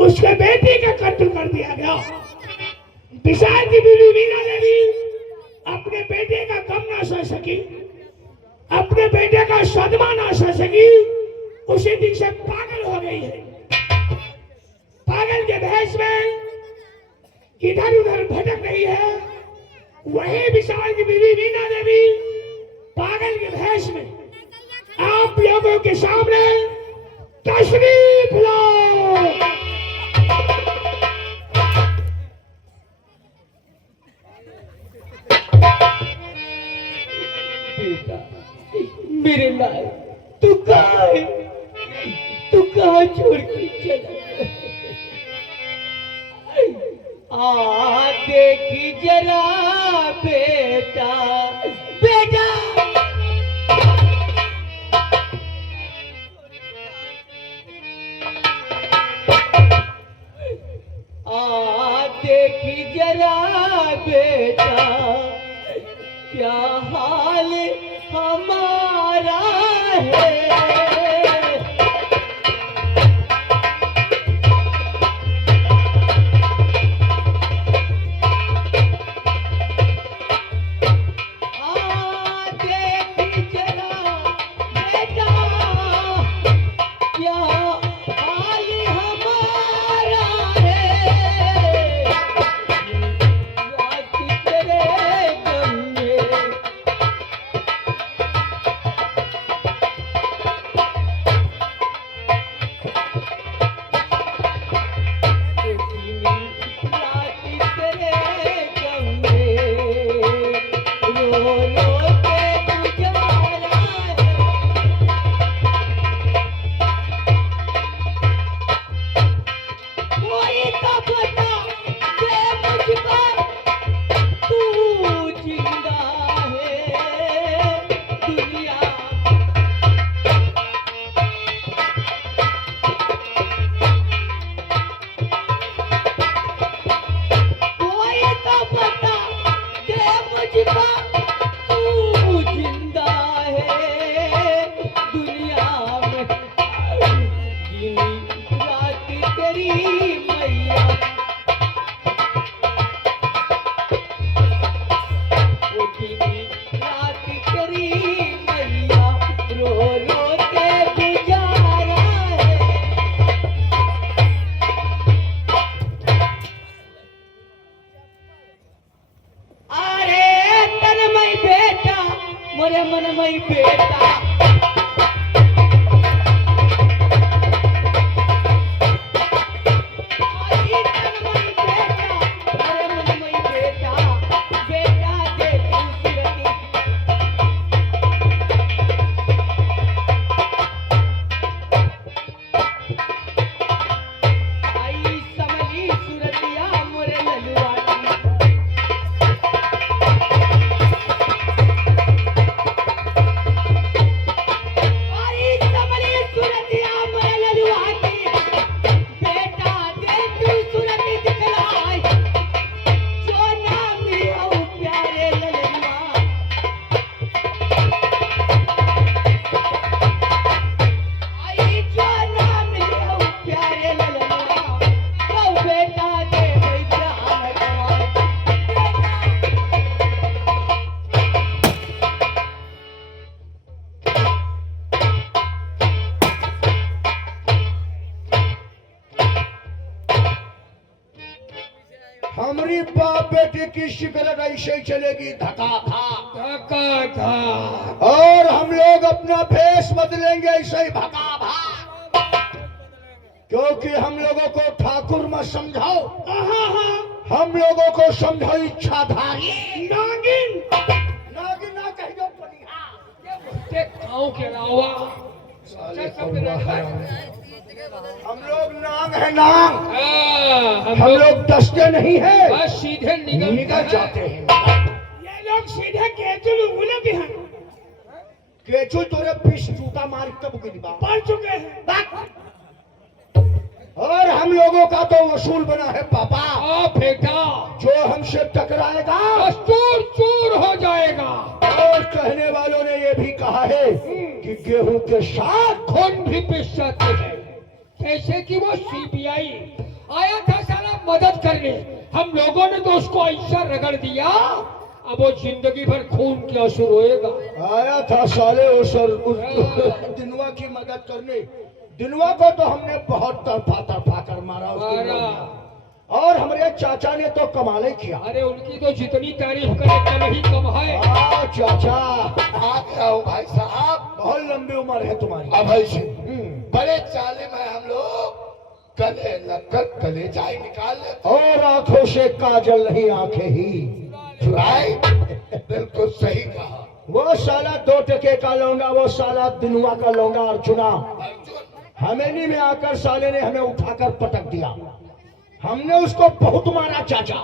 उसके बेटे का कत्ल कर दिया गया। विशाल की बीवी मीना देवी अपने बेटे का गम ना सह सकी, अपने बेटे का सदमा ना सह सकी, उसी दिन से पागल हो गई है। पागल के भेष में इधर उधर भटक रही है। वही विशाल की बीवी मीना देवी पागल के भेष में आप लोगों के सामने तशरीफ लाओ। बेटा, मेरे लाल, तू कहाँ है? तू कहाँ छोड़ के चला? देखी जरा बेटा, बेटा। देखी जरा बेटा, क्या हाल हमारा है। देखी जरा बेटा, क्या हाल हमारा है। रात तेरे गम में मोरे मन मई बेटा। हमारी बाप बेटी की शिकरत ऐसे ही चलेगी, धका था। और हम लोग अपना भेष बदलेंगे ऐसे ही भका भा। क्योंकि हम लोगों को ठाकुर मत समझाओ, हम लोगों को समझो इच्छाधारी। नागिन नागिन ना कहियो पनिहा गाँव के अलावा हम लोग नांग है, नांग। हम लोग दस्ते नहीं है, बस सीधे निकल जाते हैं। ये लोग सीधे केचुल उंगली भी हैं, केचू तोरे पीस जूता मार के बुकी दिबा पड़ चुके हैं। और हम लोगों का तो वसूल बना है पापा। बेटा, जो हमसे टकराएगा चूर चूर हो जाएगा। और कहने वालों ने ये भी कहा है कि गेहूं के साथ खून भी पिस जाते हैं, जैसे कि वो सीबीआई मदद करने। हम लोगों ने तो उसको ऐसा रगड़ दिया, अब वो जिंदगी भर खून के आंसू रोएगा। आया था साले उस दिनवा की मदद करने। दिनवा को तो हमने बहुत तड़फा कर मारा उसके मारा। लोग। और हमारे चाचा ने तो कमाल ही किया। अरे उनकी तो जितनी तारीफ करे कम ही कम है। चाचा आ गया हूँ भाई साहब। बहुत लंबी उम्र है तुम्हारी। अभय सिंह बड़े चाले में हम लोग गले लगकर गले जाए निकाल लेते। और आंखों से काजल नहीं, आंखें ही चुराए। बिल्कुल सही कहा। वो साला 2 टके का लौंडा, वो साला दिनवा का लौंडा अर्जुना अर्जुन हमेली में आकर साले ने हमें उठाकर पटक दिया। हमने उसको बहुत मारा चाचा।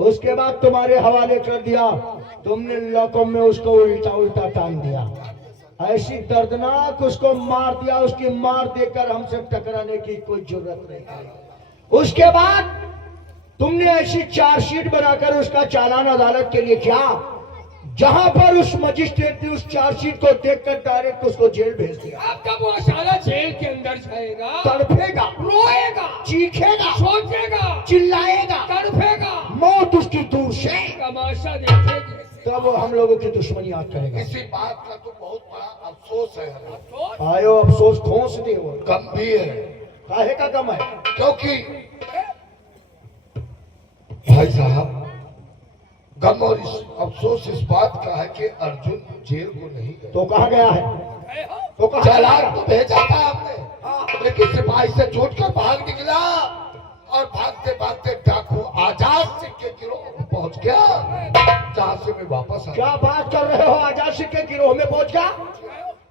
उसके बाद तुम्हारे हवाले कर दिया। तुमने लॉकअप में उसको उल्टा उल्टा टांग दिया। ऐसी दर्दनाक उसको मार दिया। उसकी मार देकर हमसे टकराने की कोई जरूरत नहीं। उसके बाद तुमने ऐसी चार्जशीट बनाकर उसका चालान अदालत के लिए किया, जहां पर उस मजिस्ट्रेट ने उस चार्जशीट को देखकर डायरेक्ट उसको जेल भेज दिया। अब जब वो साला जेल के अंदर जाएगा, तड़फेगा, रोएगा, चीखेगा, सोचेगा, चिल्लाएगा, तड़फेगा, मौत उसकी दूर से। तमाशा देखेगी। तब वो हम लोगों की दुश्मनी याद करेगा। इसी बात का तो बहुत बड़ा अफसोस है हमें। आयो अफसोस खोस दे वो। गंभीर है। काहे का गम है? क्योंकि भाई साहब गम और अफसोस इस बात का है कि अर्जुन जेल को नहीं गया। तो कहाँ गया है? तो कहाँ चालान गया? तो भेजा था हमने, लेकिन सिपाही से छूटकर भाग निकला और भागते भागते डाकू आजाद सिंह के गिरोह में पहुंच गया, जहां से मैं वापस आया। क्या बात कर रहे हो? आजाद सिंह के गिरोह में पहुंच गया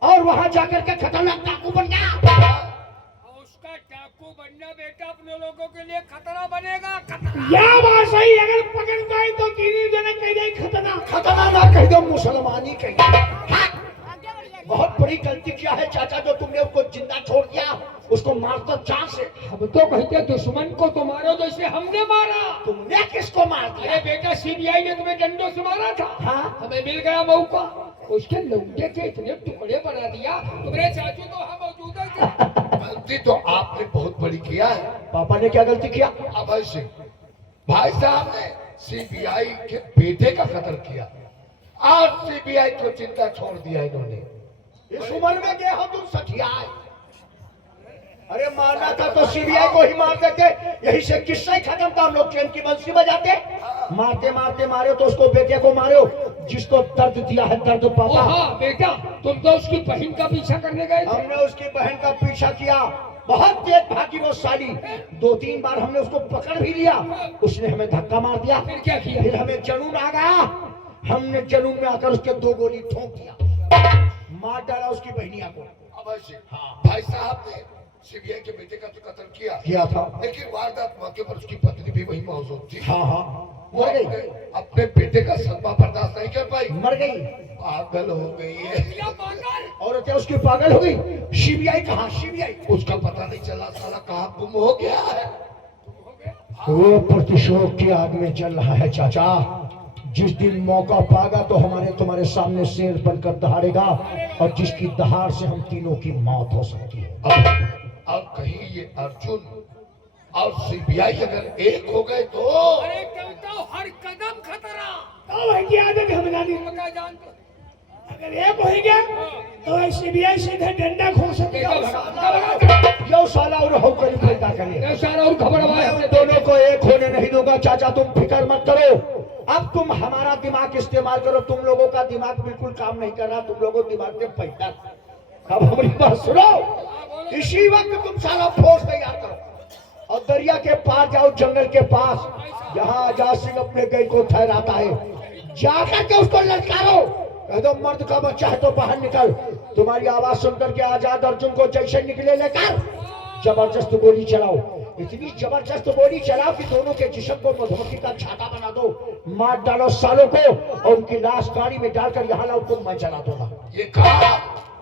और वहां जाकर के खतरनाक डाकू बन गया। उसका डाकू बनना बेटा अपने लोगों के लिए खतरा बनेगा। खतरा। यह बात सही। अगर पकड़ गए तो किन्हीं जने कह दे खतरनाक। खतरनाक ना कह दो, मुसलमानी कह दो। बहुत बड़ी गलती किया है चाचा, जो तुमने उसको जिंदा छोड़ दिया, उसको मार दो जान से। हम तो कहते दुश्मन को तो मारो जैसे हमने मारा। तुमने किसको मार दिया? अरे बेटा सीबीआई ने तुम्हें डंडों से मारा था। हाँ? हमें मिल गया मौका, उसके लौंडे के इतने टुकड़े बना दिया। तुम्हारे चाचू तो हम मौजूद थे। गलती तो आपने बहुत बड़ी किया है पापा ने क्या गलती किया? अभय सिंह। भाई साहब ने सीबीआई के बेटे का कत्ल किया और सीबीआई को चिंता छोड़ दिया इन्होंने। इस उम्र में गए हो तुम सठियाए। अरे मारना था तो सीबीआई को ही मार देते। यही से किस्सा ही खत्म था। हम लोग ट्रेन की बंसी बजाते, मारते मारते मारे तो उसको बेटे को मारो जिसको दर्द दिया है। दर्द पापा। हाँ बेटा, तुम तो उसकी बहन का पीछा करने गए थे। हमने उसकी बहन का पीछा किया। बहुत तेज भागी वो साली। 2-3 बार हमने उसको पकड़ भी लिया। उसने हमें धक्का मार दिया। फिर क्या किया? फिर हमें जुनून आ गया। हमने जुनून में आकर उसके 2 गोली ठोक दिया, मार डाला उसकी बहनिया को। अभय सिंह, हाँ। भाई साहब ने सीबीआई के बेटे का तो कत्ल किया था। लेकिन वारदात मौके पर उसकी पत्नी भी वही मौजूद थी। हाँ हाँ, वो मर गई। अपने बेटे का सदमा बर्दाश्त नहीं कर पाई, मर गई। पागल हो गई है। क्या पागल? और क्या उसकी पागल हो गई? सीबीआई कहाँ? सीबीआई उसका पता नहीं चला, साला कहाँ गुम हो गया है। वो प्रतिशोध की आग में जल रहा है चाचा। जिस दिन मौका पाएगा तो हमारे तुम्हारे सामने शेर बनकर दहाड़ेगा, और जिसकी दहाड़ से हम तीनों की मौत हो सकती है। अब कहीं ये अर्जुन और सीबीआई अगर एक हो गए तो अरे कहता हूँ हर कदम खतरा। तो भाई की आदत है बता दी। पक्का जानते। अगर एक हो गया तो सीबीआई सीधे डंडा खोल सकेगा। यो साला और हो कर पैदा करे। सारा और खबर मैं उन दोनों को एक होने नहीं दूंगा चाचा। तुम फिक्र मत करो। अब तुम हमारा दिमाग इस्तेमाल करो। तुम लोगों का दिमाग बिल्कुल काम नहीं कर रहा। तुम लोगों के दिमाग में पैदा। अब हमारी बात सुनो। इसी वक्त तुम सारा फोर्स तैयार करो और दरिया के पार जाओ, जंगल के पास, जहाँ आजाद सिंह अपने गई को ठहराता है। जाकर के उसको ललकारो, कह दो मर्द का बच्चा है तो बाहर निकल। तुम्हारी आवाज सुनकर के आजाद अर्जुन को जैसे निकले लेकर जबरदस्त गोली चलाओ। इतनी जबरदस्त गोली चलाओ कि दोनों के जिस्म को मधुमक्खी का छाता बना दो। मार डालो सालों को और उनकी लाश गाड़ी में डालकर यहाँ लाओ। तुम मैं चला दूंगा।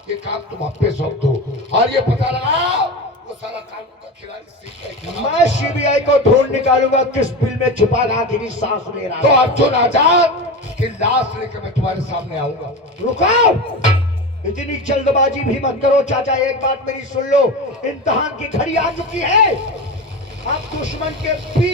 ये काम तुम अपने सौंप दो और ये पता लगाओ वो साला कानून का खिलाड़ी सीबीआई। मैं सीबीआई को ढूंढ निकालूंगा किस बिल में छुपा आखिरी सांस ले रहा तो है। अर्जुन आजाद की लाश लेकर मैं तुम्हारे सामने आऊंगा। रुको, इतनी जल्दबाजी भी मत करो चाचा। एक बात मेरी सुन लो, इम्तिहान की घड़ी आ चुकी है। आप दुश्मन के पीछे